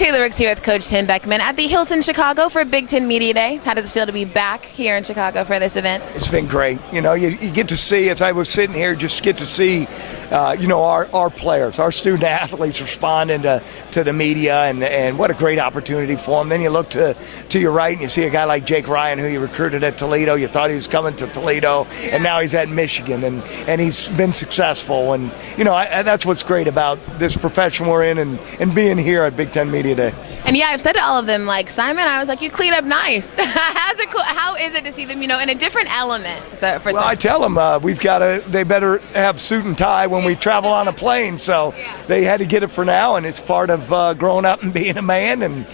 Taylor Ricks here with Coach Tim Beckman at the Hilton Chicago for Big Ten Media Day. How does it feel to be back here in Chicago for this event? It's been great. You know, you get to see, as I was sitting here, just get to see, our players, our student athletes responding to the media, and what a great opportunity for them. Then you look to your right and you see a guy like Jake Ryan, who you recruited at Toledo. You thought he was coming to Toledo, and now he's at Michigan, and he's been successful. And, that's what's great about this profession we're in and being here at Big Ten Media Day. And yeah, I've said to all of them, like, Simon, I was like, you clean up nice. How is it to see them, in a different element? I tell them they better have suit and tie when we travel on a plane. So they had to get it for now, and it's part of growing up and being a man. And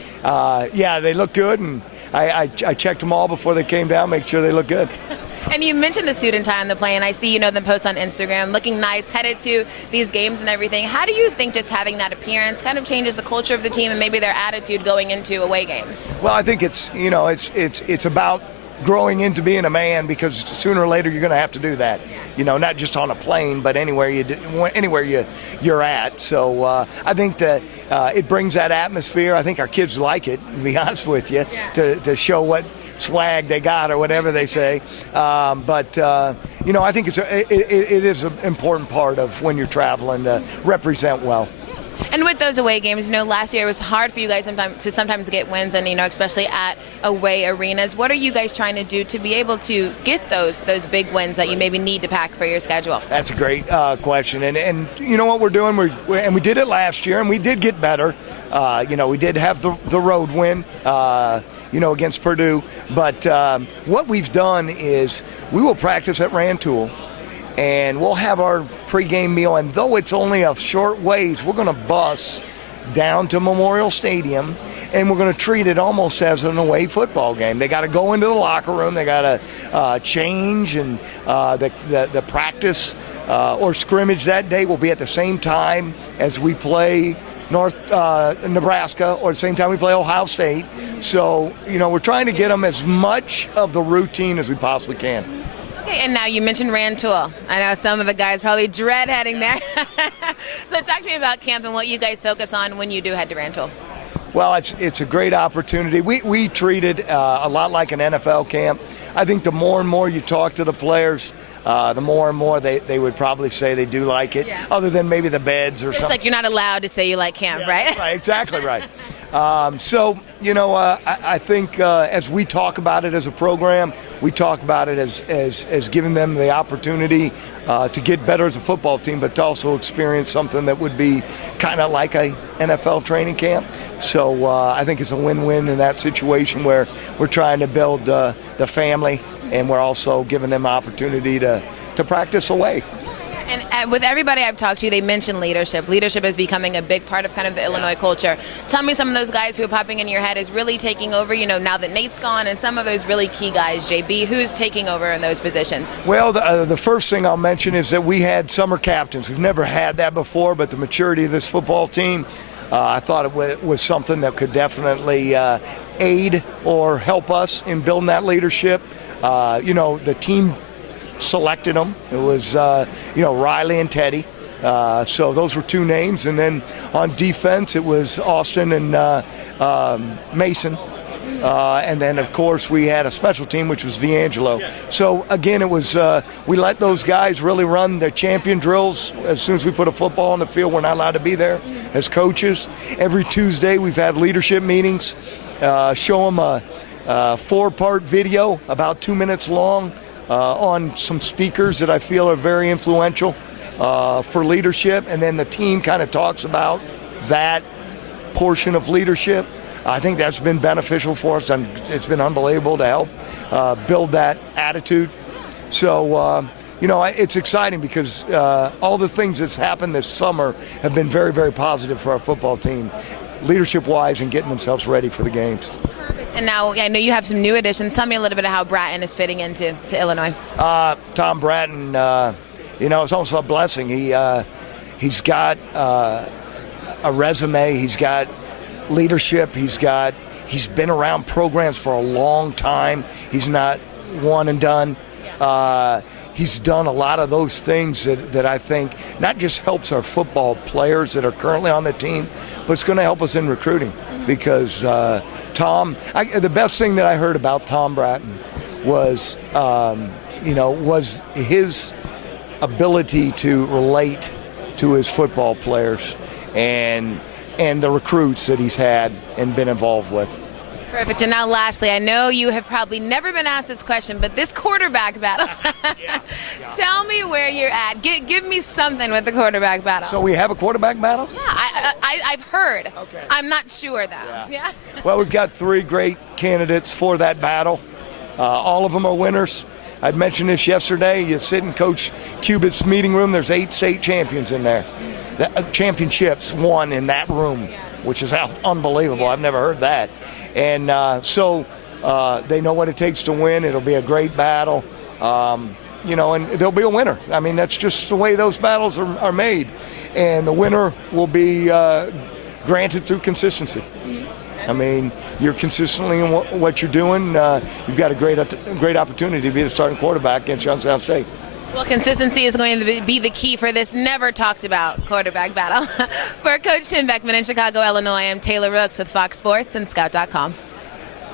they look good, and I checked them all before they came down, make sure they look good. And you mentioned the suit and tie on the plane. I see, them post on Instagram, looking nice, headed to these games and everything. How do you think just having that appearance kind of changes the culture of the team and maybe their attitude going into away games? Well, I think it's about growing into being a man, because sooner or later you're going to have to do that. Not just on a plane, but anywhere you're at. So I think that it brings that atmosphere. I think our kids like it, to be honest with you, to show what swag they got or whatever they say. I think it is an important part of when you're traveling to represent well. And with those away games, last year it was hard for you guys sometimes get wins, and especially at away arenas. What are you guys trying to do to be able to get those big wins that you maybe need to pack for your schedule? That's a great question, and you know what we're doing? We did it last year, and we did get better. We did have the road win, against Purdue. But what we've done is we will practice at Rantoul, and we'll have our pregame meal. And though it's only a short ways, we're going to bus down to Memorial Stadium, and we're going to treat it almost as an away football game. They got to go into the locker room. They got to change, and the practice or scrimmage that day will be at the same time as we play North Nebraska, or the same time we play Ohio State. So, we're trying to get them as much of the routine as we possibly can. Okay, and now you mentioned Rantoul. I know some of the guys probably dread heading there. So talk to me about camp and what you guys focus on when you do head to Rantoul. Well, it's a great opportunity. We treat it a lot like an NFL camp. I think the more and more you talk to the players, the more and more they would probably say they do like it, other than maybe the beds or something. It's like you're not allowed to say you like camp, right? Right, exactly right. I think as we talk about it as a program, we talk about it as giving them the opportunity to get better as a football team, but to also experience something that would be kind of like a NFL training camp. So I think it's a win-win in that situation, where we're trying to build the family, and we're also giving them opportunity to practice away. And with everybody I've talked to, they mention leadership. Leadership is becoming a big part of kind of the Illinois culture. Tell me some of those guys who are popping in your head is really taking over, now that Nate's gone, and some of those really key guys, JB, who's taking over in those positions? Well, the first thing I'll mention is that we had summer captains. We've never had that before, but the maturity of this football team, I thought it was something that could definitely aid or help us in building that leadership. The team selected them. It was, Riley and Teddy. So those were two names. And then on defense, it was Austin and Mason. And then, of course, we had a special team, which was D'Angelo. So, again, it was we let those guys really run their champion drills. As soon as we put a football on the field, we're not allowed to be there as coaches. Every Tuesday, we've had leadership meetings, show them a 4-part video, about 2 minutes long, on some speakers that I feel are very influential for leadership. And then the team kind of talks about that portion of leadership. I think that's been beneficial for us, and it's been unbelievable to help build that attitude. So, it's exciting, because all the things that's happened this summer have been very, very positive for our football team, leadership-wise, and getting themselves ready for the games. Perfect. And now I know you have some new additions. Tell me a little bit of how Bratton is fitting into Illinois. Tom Bratton, it's almost a blessing. He's got a resume. He's got leadership. He's been around programs for a long time. He's not one and done. He's done a lot of those things that I think not just helps our football players that are currently on the team, but it's going to help us in recruiting. because the best thing that I heard about Tom Bratton was, was his ability to relate to his football players and the recruits that he's had and been involved with. Perfect. And now lastly, I know you have probably never been asked this question, but this quarterback battle, tell me where you're at. Give me something with the quarterback battle. So we have a quarterback battle? Yeah, I've heard. Okay. I'm not sure, though. Yeah. Well, we've got 3 great candidates for that battle. All of them are winners. I mentioned this yesterday. You sit in Coach Cubitt's meeting room, there's 8 state champions in there. Championships won in that room, which is unbelievable. I've never heard that. And so they know what it takes to win. It'll be a great battle, and there'll be a winner. I mean, that's just the way those battles are made. And the winner will be granted through consistency. I mean, you're consistently in what you're doing. You've got a great opportunity to be the starting quarterback against Youngstown State. Well, consistency is going to be the key for this never talked about quarterback battle. For Coach Tim Beckman in Chicago, Illinois, I'm Taylor Rooks with Fox Sports and Scout.com.